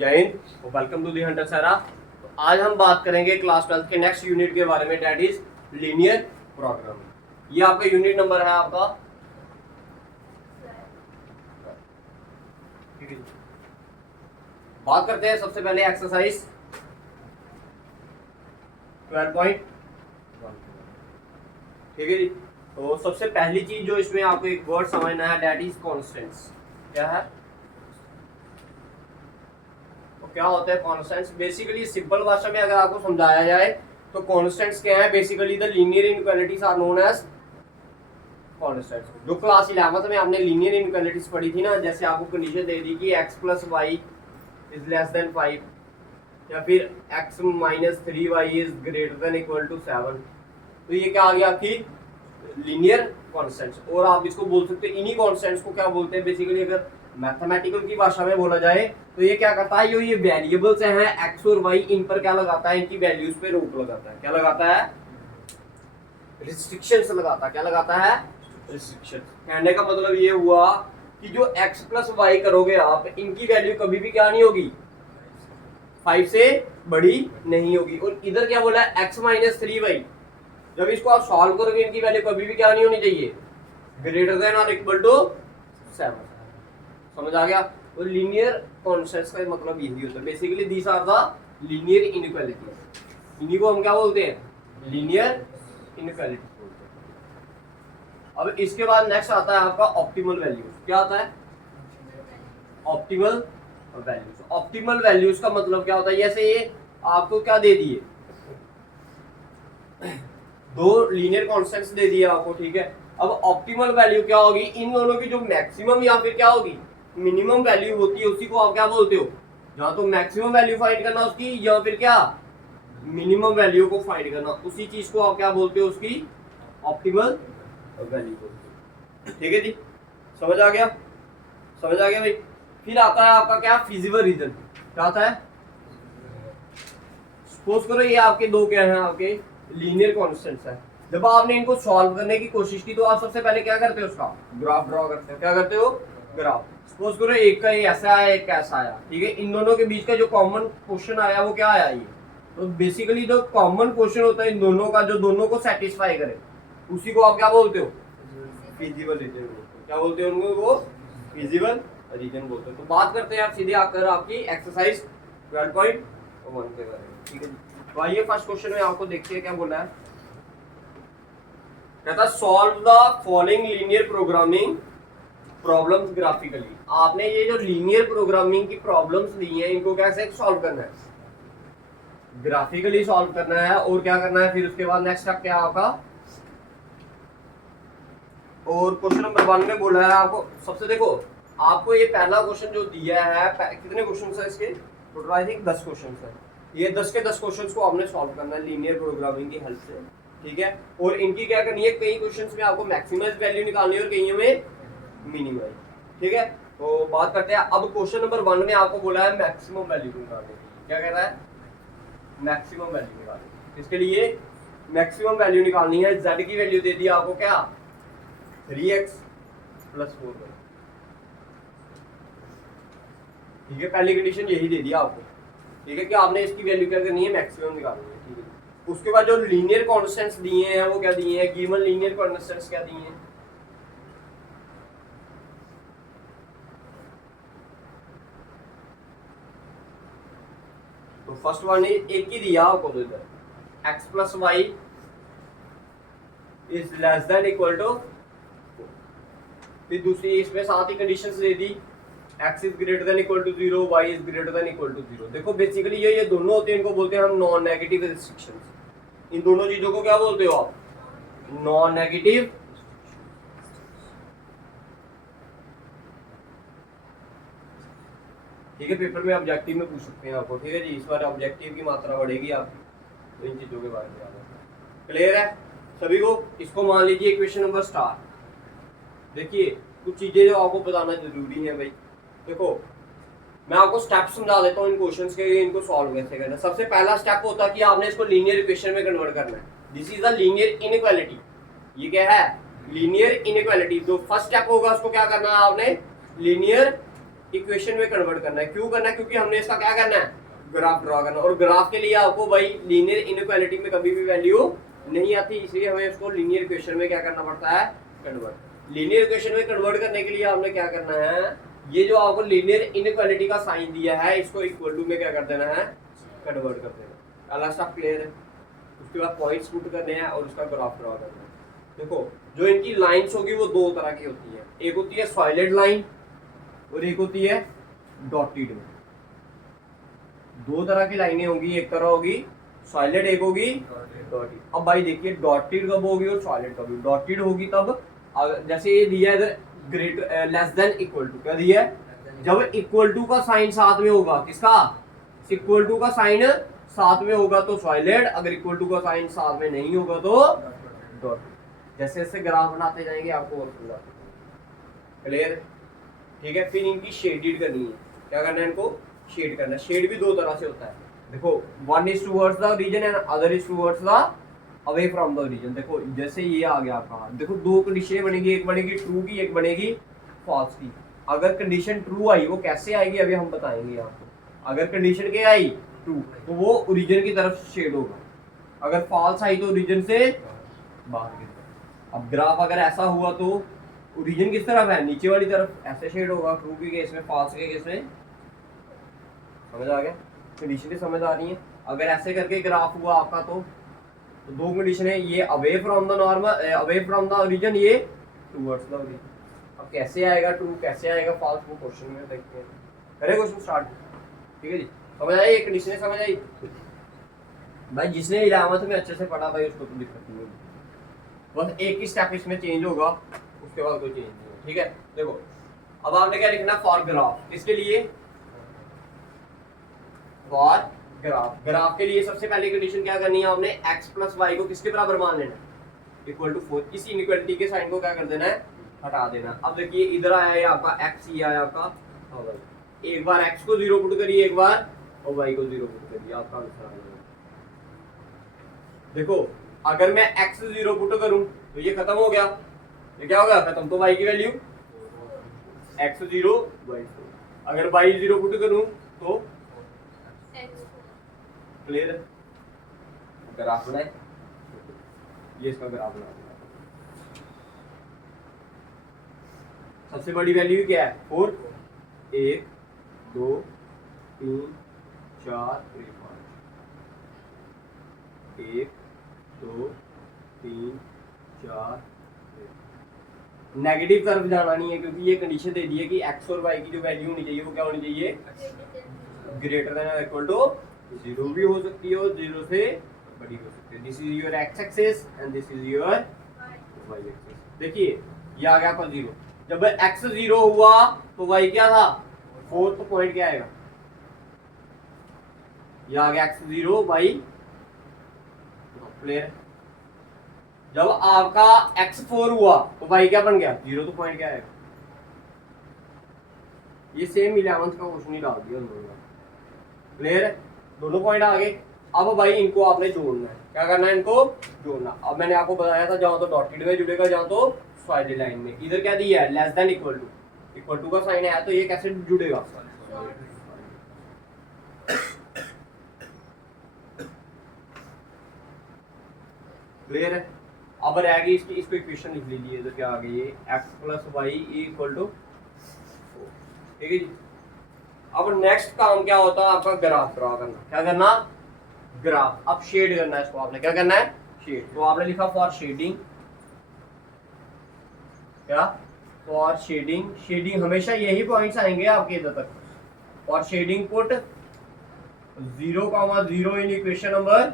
जय हिंद, welcome to the hunter सारा। तो आज हम बात करेंगे क्लास 12 के नेक्स्ट यूनिट के बारे में, दैट इज लीनियर प्रोग्रामिंग। ये आपका यूनिट नंबर है आपका, ठीक है। बात करते हैं सबसे पहले एक्सरसाइज 12.1, ठीक है जी। तो सबसे पहली चीज जो इसमें आपको एक वर्ड समझना है, दैट इज कॉन्स्टेंट्स। क्या है? क्या होता है कॉन्स्टेंट्स? बेसिकली सिंपल भाषा में अगर आपको समझाया जाए तो कॉन्स्टेंट्स क्या है? Basically the linear inequalities are known as constants. जो क्लास 11th में आपने लीनियर इनइक्वालिटीज पढ़ी थी ना, जैसे आपको कंडीशन दे दी कि x + y is less than 5 या फिर x - 3y is greater than equal to 7, तो ये क्या आ गया आपकी लीनियर कॉन्स्टेंट्स। और आप इसको बोल सकते हैं, इन्हीं कॉन्स्टेंट्स को क्या बोलते हैं बेसिकली, अगर मैथमेटिकल की भाषा में बोला जाए तो ये क्या करता है, ये वेरिएबल्स हैं x और y, इन पर क्या लगाता है, इनकी वैल्यूज पे रोक लगाता है। क्या लगाता है? रिस्ट्रिक्शंस लगाता है। क्या लगाता है? रिस्ट्रिक्शंस। कहने का मतलब ये हुआ कि जो x + y करोगे आप, इनकी वैल्यू कभी भी क्या नहीं होगी, 5 से बड़ी नहीं होगी। और इधर क्या बोला है, x - 3y, जब इसको आप सॉल्व करोगे इनकी वैल्यू कभी भी क्या नहीं होनी चाहिए, ग्रेटर देन और इक्वल टू 7। समझ आ गया? तो लीनियर कॉन्स्टेंट्स का मतलब यही होता है basically, these are the linear inequalities. इन्हीं को हम क्या बोलते हैं, लीनियर इनइक्वालिटीज बोलते हैं। अब इसके बाद नेक्स्ट आता है आपका ऑप्टिमल वैल्यूज। क्या आता है? Optimal values. ऑप्टिमल वैल्यूज का मतलब क्या होता है, जैसे ये आपको क्या दे दिए, दो लीनियर कॉन्स्टेंट्स दे दिए आपको, ठीक है। अब ऑप्टिमल वैल्यू क्या होगी, इन दोनों की जो मैक्सिमम या फिर क्या होगी मिनिमम वैल्यू होती है, उसी को आप क्या बोलते हो, जहां तो मैक्सिमम वैल्यू फाइंड करना उसकी, या फिर क्या मिनिमम वैल्यू को फाइंड करना, उसी चीज को आप क्या बोलते हो, उसकी ऑप्टिमल वैल्यू बोलते हो। ठीक है जी, समझ आ गया? समझ आ गया भाई। फिर आता है आपका क्या, फिजिबल रीजन। क्या आता है? सपोज करो ये आपके दो क्या है, आपके लीनियर कॉन्स्टेंट्स है। जब आपने इनको सॉल्व करने की कोशिश की तो आप सबसे पहले क्या करते हो, उसका ग्राफ ड्रॉ करते हो। क्या करते हो? ग्राफ। सपोज करो एक का ये ऐसा आया, एक कैसा आया, ठीक है। इन दोनों के बीच का जो कॉमन क्वेश्चन आया वो क्या आया, ये। तो बेसिकली जो कॉमन क्वेश्चन होता है इन दोनों का, जो दोनों को सेटिस्फाई करे, उसी को आप क्या बोलते हो, फिजिबल रीजन बोलते हो। क्या बोलते हो उनको? वो फिजिबल रीजन बोलते हो। तो बात करते हैं आप सीधे आकर आपकी एक्सरसाइज 12.1 के बारे में, ठीक है। तो आइए फर्स्ट क्वेश्चन में आपको देखिए क्या बोला है। कहता solve the following linear programming problems graphically. आपने ये जो लीनियर प्रोग्रामिंग की प्रॉब्लम्स दी हैं, इनको कैसे सॉल्व करना है, ग्राफिकली सॉल्व करना है। और क्या करना है फिर उसके बाद नेक्स्ट स्टेप क्या आपका, और क्वेश्चन नंबर 1 में बोला है आपको, सबसे देखो आपको ये पहला क्वेश्चन जो दिया है, कितने क्वेश्चन है इसके टोटल, आई थिंक 10 क्वेश्चन है। ये 10 के 10 क्वेश्चंस को आपने सॉल्व करना है लीनियर प्रोग्रामिंग की हेल्प से, ठीक है। और इनकी क्या करनी है, कई क्वेश्चंस में आपको मैक्सिमाइज वैल्यू निकालनी है और कई में मिनिमाइज, ठीक है। तो बात करते हैं अब क्वेश्चन नंबर 1 में आपको बोला है मैक्सिमम वैल्यू निकालने की। क्या कह रहा है? मैक्सिमम वैल्यू निकालनी। इसके लिए मैक्सिमम वैल्यू निकालनी है। z की वैल्यू दे दी आपको क्या, 3x + 4y, ठीक है। पहली कंडीशन यही दे दिया आपको, ठीक है, कि आपने इसकी वैल्यू क्या करनी है, मैक्सिमम निकालनी है, ठीक है। उसके बाद जो लीनियर कॉन्स्टेंट्स दिए हैं वो क्या दिए हैं, गिवन लीनियर कॉन्स्टेंट्स क्या दिए हैं, तो फर्स्ट वन एक ही दिया आपको, तो इधर x + y is less than equal to, फिर दूसरी इसमें साथ ही कंडीशंस दे दी, x is greater than equal to 0, y is greater than equal to 0। देखो बेसिकली ये दोनों होते हैं, इनको बोलते हैं हम नॉन नेगेटिव रिस्ट्रिक्शंस। इन दोनों चीजों को क्या बोलते हो आप, नॉन नेगेटिव। ठीक है, पेपर में ऑब्जेक्टिव में पूछ सकते हैं आपको, ठीक है जी। इस बार ऑब्जेक्टिव की मात्रा बढ़ेगी आपकी, तो इन चीजों के बारे में याद रखना। क्लियर है सभी को? इसको मान लीजिए इक्वेशन नंबर स्टार। देखिए कुछ चीजें जो आपको बताना जरूरी है भाई। देखो मैं आपको स्टेप समझा देता हूँ इन क्वेश्चंस के, इनको सॉल्व कैसे करना है। सबसे पहला स्टेप होता है कि आपने इसको लीनियर इक्वेशन में कन्वर्ट करना है। This is the linear inequality. ये क्या है, लीनियर इनइक्वालिटी। जो फर्स्ट स्टेप होगा उसको क्या करना है आपने, लीनियर इक्वेशन में कन्वर्ट करना है। क्यों करना है? क्योंकि हमने इसका क्या करना है, ग्राफ ड्रॉ करना है। और ग्राफ के लिए आपको भाई लीनियर इनइक्वालिटी में कभी भी वैल्यू नहीं आती, इसलिए हमें इसको लीनियर इक्वेशन में क्या करना पड़ता है, कन्वर्ट। लीनियर इक्वेशन में कन्वर्ट करने के लिए हमने क्या करना है, ये जो आपको लीनियर इनइक्वालिटी का साइन दिया है इसको इक्वल टू में क्या कर देना है, कन्वर्ट कर देना। अगला स्टेप क्लियर है। उसके बाद पॉइंट्स पुट करने हैं और उसका ग्राफ ड्रॉ करना है। देखो जो इनकी लाइंस होगी वो दो तरह की होती है, एक होती है सॉलिड लाइन और एक होती है डॉटेड में। दो तरह की लाइनें होंगी, एक तरह होगी सॉलिड, एक होगी डॉटेड। अब भाई देखिए डॉटेड कब होगी और सॉलिड कब होगी। डॉटेड होगी तब जैसे ये दिया है इधर greater less than equal to, क्या दिया है, जब इक्वल टू का साइन साथ में होगा, किसका, इक्वल टू का साइन साथ में होगा तो सॉलिड, अगर इक्वल टू का साइन साथ में नहीं होगा तो डॉटेड। जैसे जैसे ग्राफ बनाते जाएंगे आपको और पूरा क्लियर, ठीक है। फिर इनकी शेडेड करनी है, क्या करना है, इनको शेड करना है। शेड भी दो तरह से होता है, देखो one is towards the region and other is towards the away from the region. देखो जैसे ये आ गया आपका, देखो दो कंडीशन बनेगी, एक बनेगी ट्रू की, एक बनेगी फॉल्स की। अगर कंडीशन ट्रू आई, वो कैसे आएगी अभी हम बताएंगे आपको। अगर कंडीशन क्या आई ट्रू तो वो ओरिजिन की तरफ शेड होगा, अगर फॉल्स आई तो ओरिजिन से बाहर की तरफ। अब ग्राफ अगर ऐसा हुआ तो ओरिजिन किस तरफ है, नीचे वाली तरफ, ऐसे शेड होगा ट्रू के केस में, फॉल्स के केस में। समझ आ गया, कंडीशन भी समझ आ रही है। अगर ऐसे करके ग्राफ हुआ आपका तो दो कंडीशन है, ये away from the normal, away from the origin, ये टुवर्ड्स द ओरिजिन। अब कैसे आएगा ट्रू, कैसे आएगा फॉल्स, वो क्वेश्चन में देखते हैं। करें क्वेश्चन स्टार्ट, ठीक है जी। समझ आई, एक कंडीशन समझ आई भाई। जिसने 11th में अच्छे से पढ़ा भाई उसको तो दिक्कत नहीं होगी, बस एक ही स्टेप इसमें चेंज होगा, उसके बाद कोई चेंज नहीं होगा, ठीक है। देखो अब आपने क्या लिखना, फॉर ग्राफ, इसके लिए फॉर ग्राफ। ग्राफ के लिए सबसे पहली कंडीशन क्या करनी है, आपने x प्लस वाई को किसके बराबर मान लेना, इक्वल टू 4। इस इनइक्वालिटी के साइन को क्या कर देना है, हटा देना। अब देखिए इधर आया है आपका x, ये आया आपका y। एक बार x को 0 पुट करिए, एक बार और y को 0 पुट करिए, आपका आंसर आ जाएगा। देखो अगर मैं x 0 पुट करूं तो ये खत्म हो गया, ये क्या होगा, खत्म। तो y की वैल्यू x 0 y 4। अगर y 0 पुट करूं तो क्लियर है। ग्राफ बनाए, ये इसका ग्राफ बना। सबसे बड़ी वैल्यू क्या है, 4, 1 2 3 4 5, 1 2 3 4। नेगेटिव तरफ जाना नहीं है क्योंकि ये कंडीशन दे दी है कि x और y की जो वैल्यू होनी चाहिए वो क्या होनी चाहिए, ग्रेटर देन और इक्वल टू 0 भी हो सकती है और 0 से बड़ी हो सकती है। This is your x axis and this is your y axis. देखिए ये आ गया आपका 0। जब x 0 हुआ तो y क्या था, 4, तो पॉइंट क्या आएगा, ये आ गया x 0 y क्लियर। जब आपका x 4 हुआ तो y क्या बन गया, 0, तो पॉइंट क्या आएगा। ये सेम 11th का क्वेश्चन ही डाल दिया उन्होंने, क्लियर है। दोनों पॉइंट आ गए। अब भाई इनको आपने जोड़ना है, क्या करना है, इनको जोड़ना। अब मैंने आपको बताया था जहां तो डॉटेड में जुड़ेगा, जहां तो सॉलिड लाइन में। इधर क्या दिया है, लेस देन इक्वल टू का साइन है तो ये कैसे जुड़ेगा, क्लियर है। अब रहेगी इसकी, इसको इक्वेशन लिख लीजिए। तो क्या आ गई, ये x plus Y equal to 4, ठीक है जी। अब नेक्स्ट काम क्या होता है आपका, ग्राफ ड्रॉ करना। क्या करना, ग्राफ। अब शेड करना है इसको, आपने क्या करना है, शेड। तो आपने लिखा फॉर शेडिंग, क्या, फॉर शेडिंग। शेडिंग हमेशा यही पॉइंट्स आएंगे आपके इधर तक। For shading put 0,0 in equation number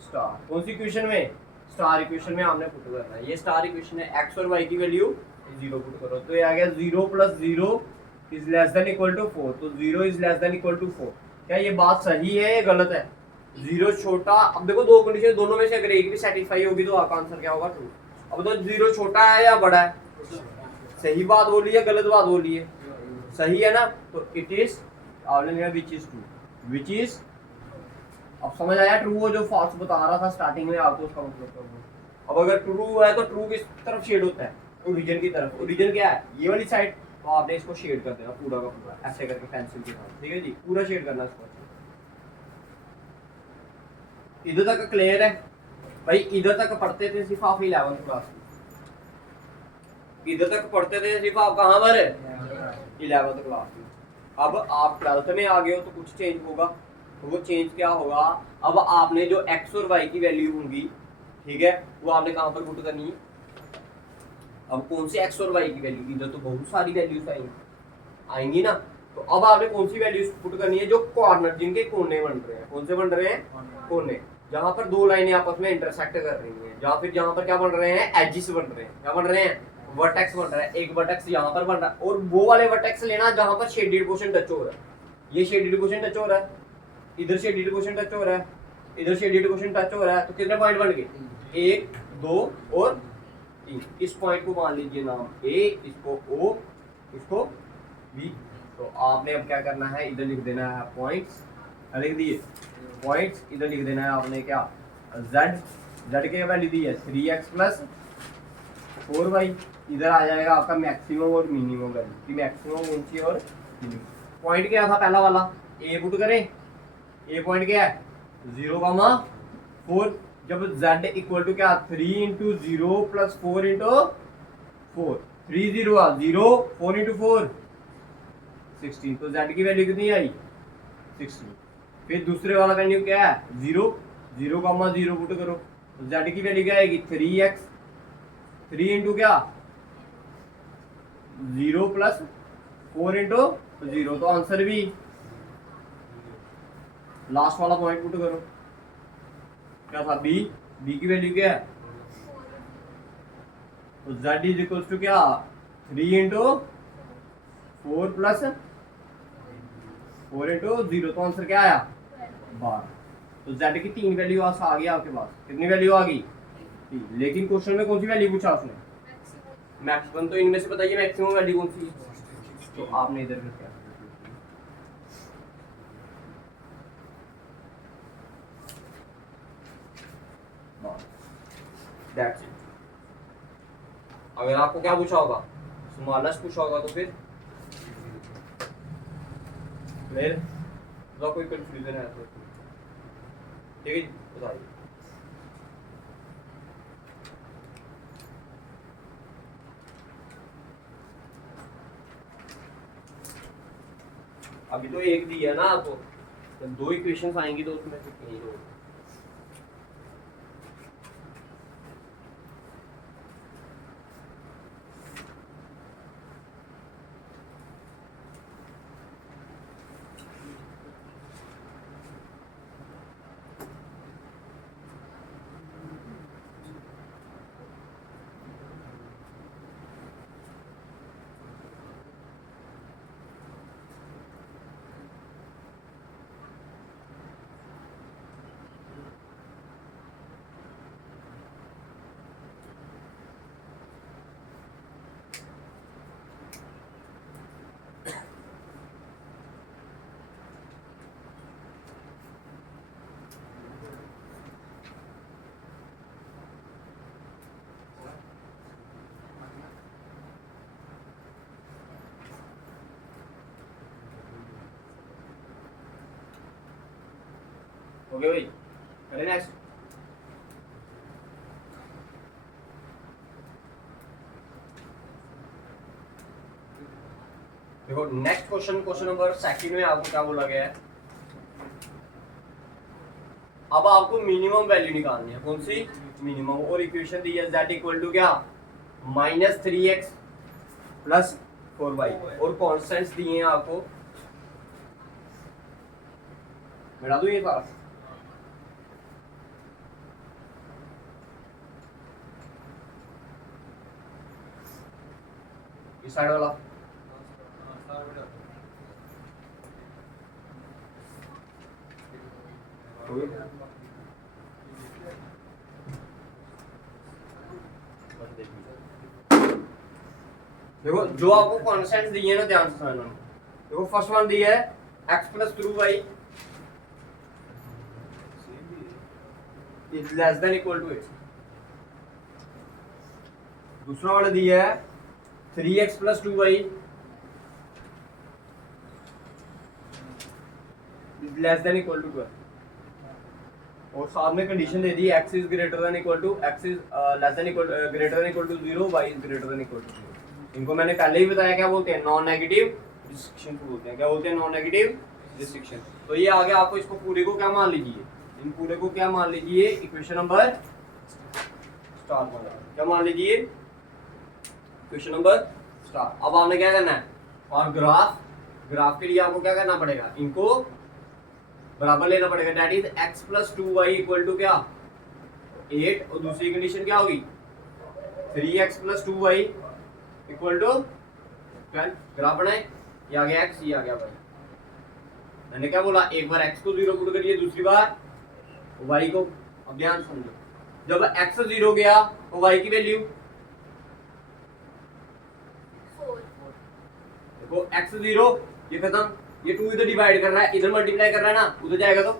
star. कौन सी इक्वेशन में, स्टार इक्वेशन में आपने पुट करना है। ये स्टार इक्वेशन है, x और y की वैल्यू 0 पुट करो तो ये आ गया 0 + 0 is less than equal to 4। तो 0 is less than equal to 4। क्या ये बात सही है या गलत है, 0 छोटा। अब देखो दो कंडीशन, दोनों में से अगर एक भी सेटिस्फाई होगी तो आपका आंसर क्या होगा, ट्रू। अब तो 0 छोटा है या बड़ा है, सही बात बोली है गलत बात बोली है, सही है ना। तो इट इज, आपने लिखा which is true, which is. अब समझ आया, ट्रू वो जो फॉल्स बता रहा था स्टार्टिंग में आपको, उसका मतलब। अब अगर ट्रू है तो ट्रू किस तरफ शेड होता है, ओरिजिन की तरफ। ओरिजिन क्या है, ये वाली साइड, तो आपने इसको शेड कर देना पूरा का पूरा ऐसे करके पेंसिल के साथ, ठीक है जी, पूरा शेड करना इसको। इधर तक क्लियर है भाई? इधर तक पढ़ते थे सिर्फ आप 11th क्लास में, इधर तक पढ़ते थे सिर्फ आप कहाँ पर 11th क्लास में। अब आप 12th में आ गए हो तो कुछ चेंज होगा, तो वो चेंज क्या होगा, अब आपने जो x और y की वैल्यू होंगी, ठीक है, वो आपने कहाँ पर पुट करनी है। अब कौन सी x और y की वैल्यू, इधर तो बहुत सारी वैल्यूज आएंगी ना, तो अब आपने कौन सी वैल्यूज पुट करनी है, जो कॉर्नर जिनके कोने बन रहे हैं, कौन से बन रहे हैं, कोने, जहां पर दो लाइनें आपस में इंटरसेक्ट कर रही हैं, या फिर जहां पर क्या बन रहे हैं, एजिस बन रहे हैं, क्या बन रहे हैं, वर्टेक्स बन रहा है। एक वर्टेक्स यहाँ पर बन रहा है, और वो वाले वर्टेक्स लेना जहां पर शेडेड पोर्शन टच हो रहा है, ये शेडेड पोर्शन टच हो रहा है, इधर शेडेड पोर्शन टच हो रहा है, इधर शेडेड पोर्शन टच हो रहा है, तो कितने पॉइंट बन गए, 1 2 और 3। इस पॉइंट को मान लीजिए नाम ए, इसको ओ, इसको बी। तो आपने अब क्या करना है, इधर लिख देना है पॉइंट्स, लिख दिए पॉइंट्स, इधर लिख देना है आपने क्या, z, z की वैल्यू दी है 3x प्लस 4y, इधर आ जाएगा आपका मैक्सिमम और मिनिमम वैल्यू, कि मैक्सिमम कौन सी और मिनिमम। पॉइंट क्या था पहला वाला, ए पुट करें, ए पॉइंट क्या है 0,4, जब z इक्वल टू क्या 3 इंटू 0 प्लस 4 इंटू 4, 3 0 0, 4 इंटू 4 16, तो z की वैल्यू कितनी आई 16। फिर दूसरे वाला वैल्यू क्या है 0 0,0 पुट करो, तो z की वैल्यू क्या आएगी 3x, 3 इंटू क्या 0 प्लस 4 इंटू 0, तो आंसर भी लास्ट वाला पॉइंट पुट करो, क्या था b, b की वैल्यू क्या है, तो z इज इक्वल टू क्या 3 इंटू 4 प्लस 4 इंटू 0, तो आंसर क्या आया 12। तो z की 3 वैल्यू आ गई आपके पास, कितनी वैल्यू आ गई 3। लेकिन क्वेश्चन में कौन सी वैल्यू पूछा उसने, मैक्सिमम, तो इनमें से बताइए मैक्सिमम वैल्यू कौन सी, तो आपने इधर कर क्या, दैट्स इट। अगर आपको क्या पूछा होगा, स्मॉलेस्ट पूछा होगा, तो फिर कोई कंफ्यूजन है तो ठीक है बताइए। अभी तो एक दी है ना आपको, जब 2 इक्वेशंस आएंगी तो उसमें से कहीं होगा। ओके भाई, करें नेक्स्ट। देखो नेक्स्ट क्वेश्चन, क्वेश्चन नंबर 2 में आपको क्या बोला गया है, अब आपको मिनिमम वैल्यू निकालनी है, कौन सी मिनिमम, और इक्वेशन दी है z इक्वल टू क्या -3x प्लस 4y, और कॉन्स्टेंट्स दिए हैं आपको, मिला दूं ये सारा, इस साइड वाला देखो, जो आपको कॉन्स्टेंट्स दिए हैं ना ध्यान से समझना। देखो फर्स्ट वन दी है x plus 2y is less than equal to 8। दूसरा वाला दिया है 3x plus 2y is less than equal to 12 और साथ में कंडीशन दे दी x is greater than equal to x is less than equal greater than equal to 0 y is greater than equal to 0। इनको मैंने पहले ही बताया क्या बोलते हैं, नॉन नेगेटिव रिस्ट्रिक्शन को बोलते हैं। क्या बोलते हैं? Non negative restriction. तो ये आगे आपको इसको पूरे को क्या मान लीजिए, इन पूरे को क्या मान लीजिए, इक्वेशन नंबर स्टार क्या मान लीजिए, इक्वेशन नंबर स्टार। अब आपने क्या करना है, और ग्राफ के लिए आपको क्या करना पड़ेगा, इनको बराबर लेना पड़ेगा। That is x plus 2y equal to क्या 8 और दूसरी कंडीशन क्या होगी 3x plus 2y equal to 12। Graph बनाए, ये आ गया x, ये आ गया y। मैंने क्या बोला, एक बार x को 0 पुट करिए, दूसरी बार y को। अब ध्यान समझो, जब x 0 गया तो y की वैल्यू देखो x 0, ये खत्म, ये 2 इधर डिवाइड कर रहा है, इधर मल्टीप्लाई कर रहा है ना, उधर जाएगा तो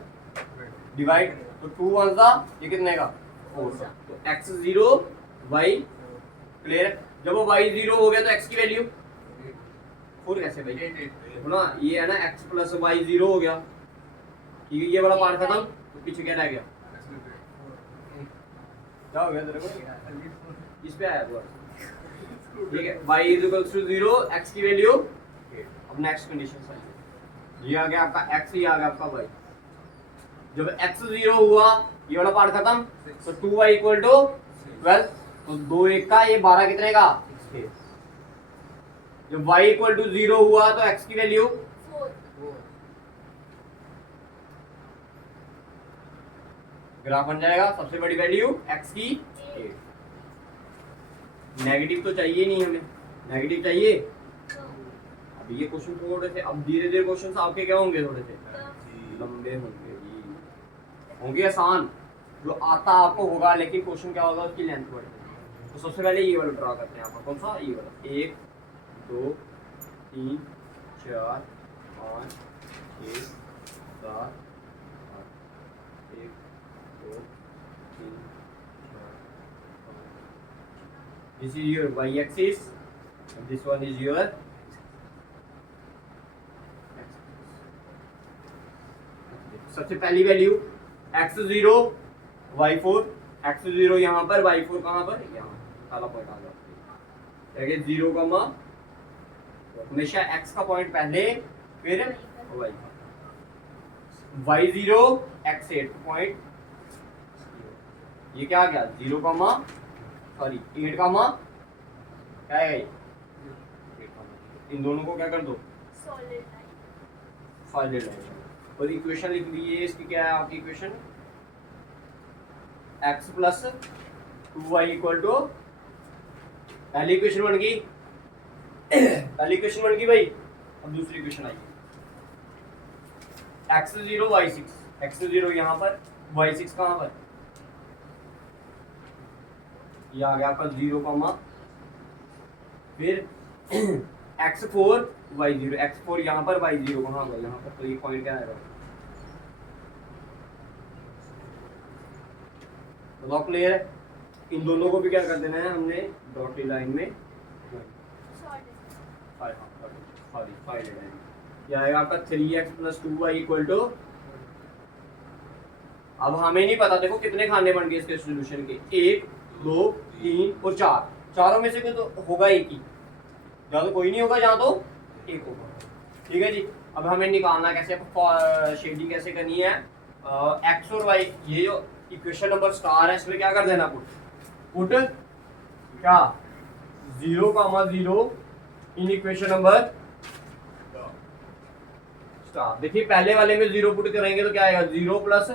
डिवाइड, तो 2 वन सा ये कितने का 4 सा। तो x 0 y क्लियर। जब वो y 0 हो गया तो x की वैल्यू 4 कैसे भाई, देखो ना, ये है ना x प्लस y 0 हो गया, ठीक है, ये वाला पार्ट खत्म। तो पीछे क्या रह गया, क्या हो गया तेरे को, इस पे आया पूरा, ठीक है। y is equal to 0, x की वैल्यू। अब नेक्स्ट कंडीशन है, ये आ गया आपका x, ये आ गया आपका y। जब x 0 हुआ, ये वाला पार्ट खत्म, तो 2y इक्वल टू 12, तो 2 1 का ये 12 कितने का 6। जब y इक्वल टू 0 हुआ तो x की वैल्यू 4। ग्राफ बन जाएगा, सबसे बड़ी वैल्यू x की 8। नेगेटिव तो चाहिए नहीं हमें, नेगेटिव चाहिए। अब ये क्वेश्चन थोड़े से, अब धीरे धीरे क्वेश्चन आपके क्या होंगे, थोड़े से लंबे होंगे जी, होंगे आसान, जो आता आपको होगा, लेकिन क्वेश्चन क्या होगा उसकी लेंथ बढ़ेगी। तो सबसे पहले ये वाला ड्रा करते हैं, आपका कौन सा, ये वाला 1 2 3 4 5 6 7 8 1 2 3 4 5। This is your y axis and this one is your सबसे पहली वैल्यू x 0 y 4, x 0 यहाँ पर, y 4 कहाँ पर, यहाँ काला पॉइंट आ गया, 0 कमा, हमेशा x का पॉइंट पहले फिर y, y 0 x 8 पॉइंट, ये क्या आ गया 0 कमा सॉरी 8 कमा क्या है, इन दोनों को क्या कर दो सॉलिड लाइन, और इक्वेशन लिख लीजिए इसकी। क्या है आपकी equation, x plus 2y equal to, पहली इक्वेशन बन गई, पहली इक्वेशन बन गई भाई। अब दूसरी इक्वेशन आई, x 0 y 6, x 0 यहाँ पर, y 6 कहाँ पर, ये आ गया आपका 0 कॉमा, फिर x 4 y 0, x 4 यहाँ पर, y 0 कहाँ पर, यहाँ पर, तो ये पॉइंट क्या आएगा, तो क्लियर है। इन दोनों को भी क्या कर देना है हमने, डॉटली लाइन में, सॉरी ये आएगा आपका 3x plus 2y equal to, अब हमें नहीं पता, देखो कितने खाने बन गए इसके सॉल्यूशन के, 1 2 3 और 4, चारों में से कोई तो होगा एक ही, जहाँ तो कोई नहीं होगा, जहाँ तो एक होगा, ठीक है जी। अब हमें निकालना कैसे, शेडिंग कैसे करनी है, x और y, ये जो इक्वेशन नंबर स्टार है, इसमें क्या कर देना, पुट क्या 0 कॉमा 0 इन इक्वेशन नंबर स्टार। देखिए पहले वाले में 0 पुट करेंगे तो क्या आएगा, 0 plus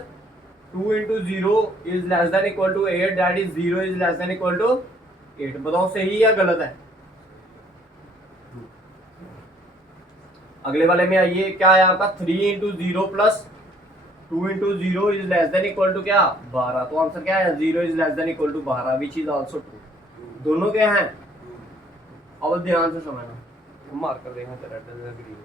2 into 0 is less than equal to 8, that is 0 is less than equal to 8। बताओ सही या गलत है। अगले वाले में आइए, क्या है आपका 3 into 0 plus 2 into 0 is less than equal to क्या 12, तो आंसर क्या है 0 is less than equal to 12, which is also true. दोनों क्या हैं, अब ध्यान से समझना, मार्क कर देंगे रेड ग्रीन।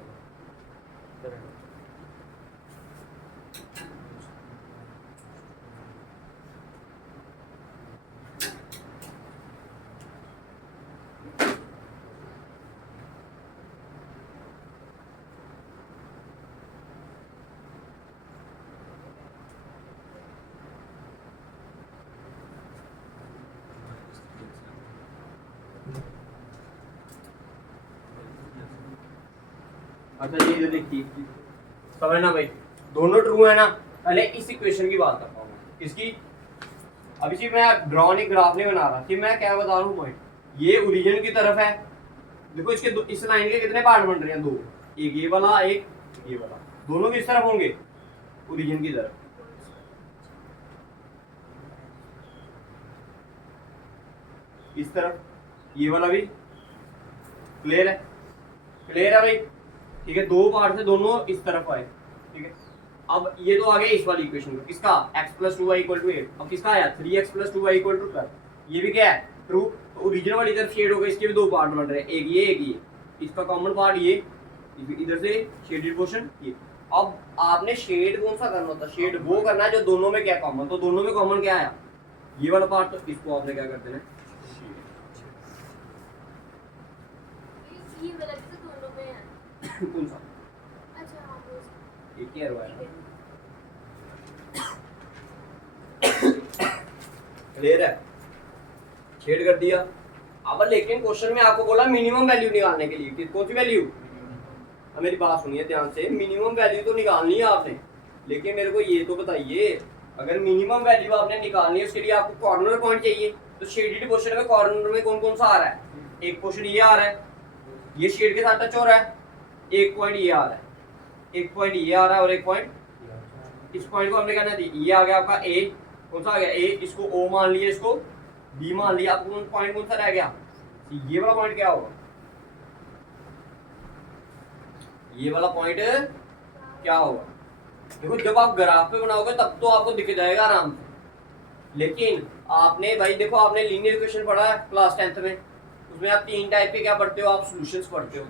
अच्छा ये इधर देखिए, समझना भाई, दोनों ट्रू है ना। पहले इस इक्वेशन की बात करता हूँ मैं, इसकी। अभी सिर्फ मैं ड्रॉ नहीं, ग्राफ नहीं बना रहा, सिर्फ मैं क्या बता रहा हूँ पॉइंट। ये ओरिजिन की तरफ है, देखो इसके इस लाइन के कितने पार्ट बन रहे हैं, दो, एक ये वाला, एक ये वाला, दोनों किस तरफ होंगे, ओरिजिन की तरफ। इस तरफ, ये वाला भी क्लियर है, क्लियर है भाई, ठीक है। दो पार्ट से दोनों इस तरफ आए, ठीक है। अब ये तो आ गया इस वाली इक्वेशन को, किसका, x plus 2y equal to 8। अब किसका आया 3x plus 2y equal to 12, ये भी क्या है, ट्रू। तो ओरिजिनल वाली तरफ शेड हो गई, इसके भी दो पार्ट बन रहे हैं, एक ये एक ये, इसका कॉमन पार्ट ये, इधर से शेडेड पोर्शन ये। अब आपने शेड कौन सा करना होता है, शेड वो करना है जो दोनों में क्या कॉमन, तो दोनों में कॉमन क्या आया, ये वाला पार्ट, तो इसको आपने क्या करते हैं, ये वाला भी तो दोनों में है। कौन सा, अच्छा हाँ वो एक ही है ठीक है। क्लियर है, शेड कर दिया। अब लेकिन क्वेश्चन में आपको बोला मिनिमम वैल्यू निकालने के लिए, कौन सी वैल्यू, अब मेरी बात सुनिए ध्यान से, मिनिमम वैल्यू तो निकालनी है आपने, लेकिन मेरे को ये तो बताइए, अगर मिनिमम वैल्यू आपने निकालनी है उसके लिए आपको कॉर्नर पॉइंट चाहिए, तो शेडेड पोर्शन में कॉर्नर में कौन कौन सा आ रहा है, एक पोर्शन ये आ रहा है, ये शेड के साथ टच हो रहा है, एक पॉइंट ये आ रहा है, एक पॉइंट ये आ रहा है, और एक पॉइंट, इस पॉइंट को हमने कहना है ये आ गया आपका ए, कौन सा आ गया ए, इसको ओ मान लिया, इसको बी मान लिया। आपको पॉइंट कौन सा रह गया, ये वाला पॉइंट क्या होगा, ये वाला पॉइंट क्या होगा। देखो जब आप ग्राफ पे बनाओगे तब तो आपको दिख जाएगा आराम से, लेकिन आपने भाई देखो, आपने लीनियर इक्वेशन पढ़ा है क्लास 10th में, उसमें आप तीन टाइप के क्या पढ़ते हो, आप सॉल्यूशंस पढ़ते हो,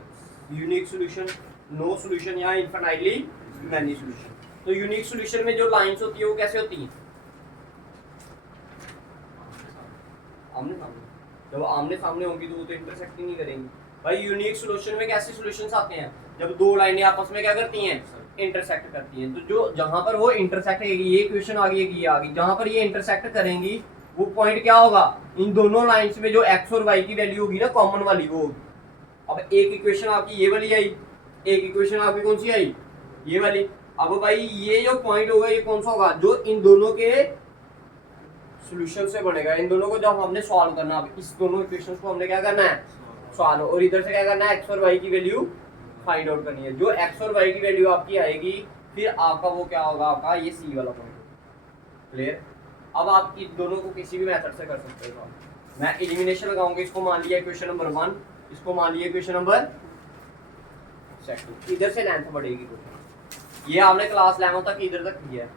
यूनिक सॉल्यूशन, नो सॉल्यूशन या इनफाइनाइटली मैनी सॉल्यूशन। तो यूनिक सॉल्यूशन में जो लाइंस होती है वो कैसे होती हैं, आमने सामने, जब आमने सामने होंगी तो वो तो इंटरसेक्ट ही नहीं करेंगी। भाई यूनिक सॉल्यूशन में कैसे सॉल्यूशंस आते हैं, जब दो लाइनें आपस में क्या करती हैं, इंटरसेक्ट करती हैं। तो जो जहां पर वो इंटरसेक्ट, ये इक्वेशन आ गई, ये आ गई, जहां पर ये इंटरसेक्ट करेंगी वो पॉइंट क्या होगा, इन दोनों लाइंस में जो x और y की वैल्यू होगी ना कॉमन वाली, वो होगी। अब एक इक्वेशन आपकी ये वाली आई, एक इक्वेशन आपकी कौन सी आई, ये वाली। अब भाई ये जो पॉइंट होगा ये कौन सा होगा, जो इन दोनों के सॉल्यूशन से बनेगा, इन दोनों को जब हमने सॉल्व करना, अब इस दोनों इक्वेशंस को हमने क्या करना है, सॉल्व, और इधर से क्या करना है, x और y की वैल्यू फाइंड आउट करनी है। जो x और y की वैल्यू आपकी आएगी, फिर आपका वो क्या होगा, आपका ये c वाला पॉइंट, क्लियर। अब आप इन दोनों को किसी भी मेथड से कर सकते हो। मैं एलिमिनेशन लगाऊंगा, इसको मान लिया इक्वेशन नंबर 1, इसको मान लिया इक्वेशन नंबर 2, इधर से लेंथ बढ़ेगी क्वेश्चन, ये आपने क्लास 11 तक इधर तक किया है,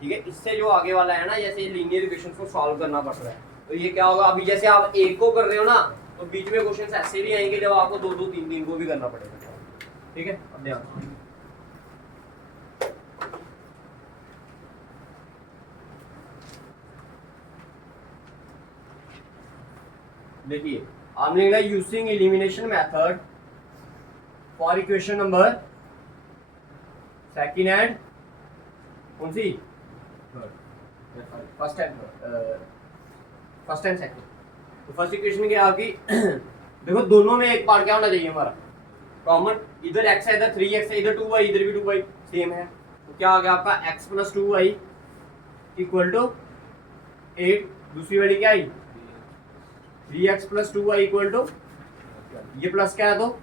ठीक है। इससे जो आगे वाला है ना, जैसे लीनियर इक्वेशंस को सॉल्व करना पड़ रहा है, तो ये क्या होगा, अभी जैसे आप एक को कर रहे हो ना, तो बीच में क्वेश्चंस ऐसे भी आएंगे जब आपको 2 2 3 3 को भी करना पड़ेगा, ठीक है। अब ध्यान देखिए, आपने लिखा using elimination method for equation number second and कौन सी, फर्स्ट एंड सेकंड। तो फर्स्ट इक्वेशन क्या आपकी देखो, दोनों में एक पार्ट क्या होना चाहिए हमारा कॉमन, इधर x है, इधर 3x है, इधर 2y, इधर भी 2y सेम है, तो क्या आ गया आपका x plus 2y equal to 8। दूसरी वाली क्या आई, 3x plus 2y equal to, ये प्लस क्या है, तो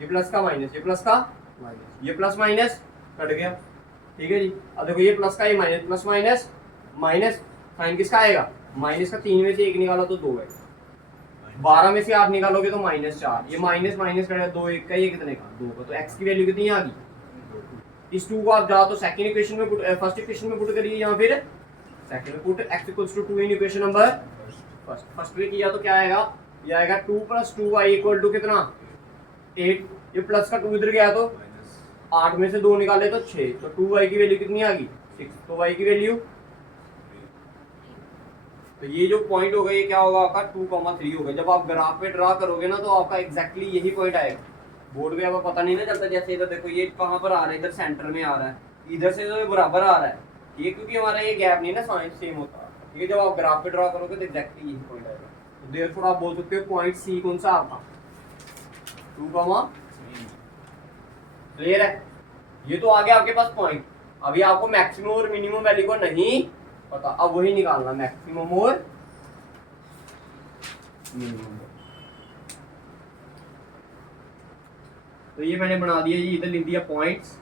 ये प्लस का माइनस, ये प्लस का माइनस, ये प्लस माइनस कट गया, ठीक है जी। अब देखो ये प्लस का, ये minus, plus minus minus, sign किसका आएगा, माइनस का। 3 में से 1 निकालो तो 2 है, 12 में से 8 निकालोगे तो -4, ये माइनस माइनस करेगा, 2 1 का, ये कितने का, 2 का। तो x की वैल्यू कितनी आ गई, इस 2 को आप जाओ तो सेकंड इक्वेशन में पुट, फर्स्ट इक्वेशन में पुट करिए, या फिर सेकंड में put x equals to 2 in equation number first में किया तो क्या आएगा, ये आएगा 2 प्लस 2y इक्वल टू कितना 8, ये प्लस का 2 इधर गया तो 8 में से 2 निकाले तो 6, तो 2y की वैल्यू कितनी आ गई 6, तो y की वैल्यू, तो ये जो पॉइंट होगा ये क्या होगा आपका 2,3 होगा। जब आप ग्राफ पे ड्रा करोगे ना तो आपका एग्जैक्टली यही पॉइंट आएगा, बोर्ड पे आपको पता नहीं ना चलता। जैसे इधर देखो ये कहाँ पर आ रहा है, इधर सेंटर में आ रहा है, इधर से तो ये बराबर आ रहा है, ये क्योंकि हमारा ये गैप नहीं ना साइंस सेम होता, ठीक है। जब आप ग्राफ पे ड्रा करोगे तो एग्जैक्टली यही पॉइंट आएगा। तो देयरफॉर आप बोल सकते हो पॉइंट सी कौन सा आपका 2,3। क्लियर है? ये तो आ गया आपके पास पॉइंट। अभी आपको मैक्सिमम और मिनिमम वैल्यू को नहीं पता, अब वही निकालना, मैक्सिमम और मिनिमम। तो ये मैंने बना दिया, ये इधर लिख दिया पॉइंट्स,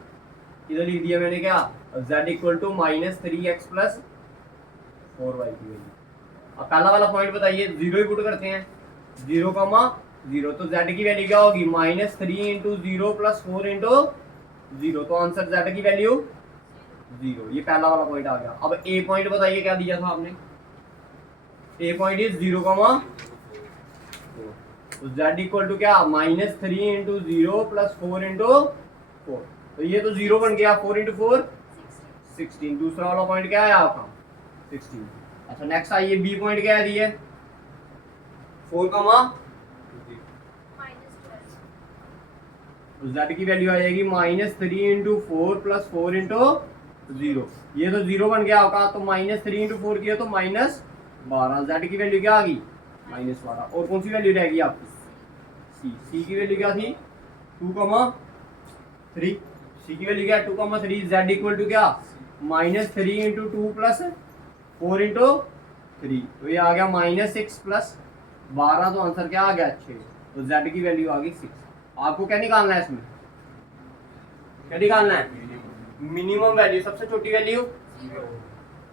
इधर लिख दिया मैंने क्या, z equal to -3x plus 4y की वैल्यू। अब पहला वाला पॉइंट बताइए, 0 ही पुट करते हैं, 0,0, तो z की वैल्यू क्या होगी, -3 इंटू 0 प्लस 4 इंटू 0, तो आंसर z की वैल्यू 0। ये पहला वाला पॉइंट आ गया। अब a पॉइंट बताइए क्या दिया था आपने, a पॉइंट इज 0, तो z इक्वल टू क्या, -3 इंटू 0 प्लस 4 इंटू 4, तो ये तो 0 बन गया, 4 इंटू 4 16। दूसरा वाला पॉइंट क्या है आपका, 16। अच्छा नेक्स्ट आइए, बी पॉइंट क्या है दिए, 4, -12 z की वैल्यू आ जाएगी -3 इंटू 4 प्लस 4 इंटू 0, ये तो 0 बन गया आपका, तो -3 इंटू 4 किया तो -12, z की वैल्यू क्या आ गई, -12। और कौन सी वैल्यू रहेगी आपकी, सी की वैल्यू क्या थी, 2,3, सी की वैल्यू क्या है 2,3, z इक्वल टू क्या, -3 इंटू 2 प्लस 4 इंटू 3, तो ये आ गया -6 प्लस 12, तो आंसर क्या आ गया 6, तो z की वैल्यू आ गई 6। आपको क्या निकालना है इसमें, क्या निकालना है, मिनिमम वैल्यू, सबसे छोटी वैल्यू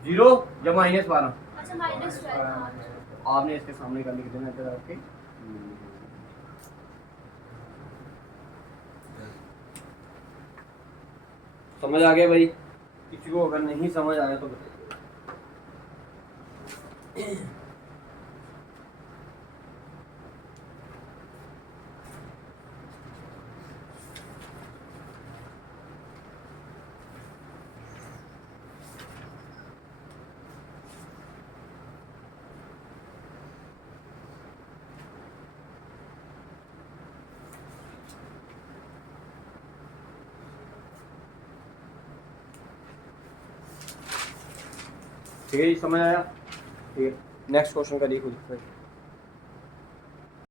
0 या -12, अच्छा -12 आपने इसके सामने का लिख देना इधर आपके। समझ आ गया भाई, किसी को अगर नहीं समझ आया तो बताइए। ठीक है जी, समझ आया, ठीक है। नेक्स्ट क्वेश्चन करिए खुद फिर।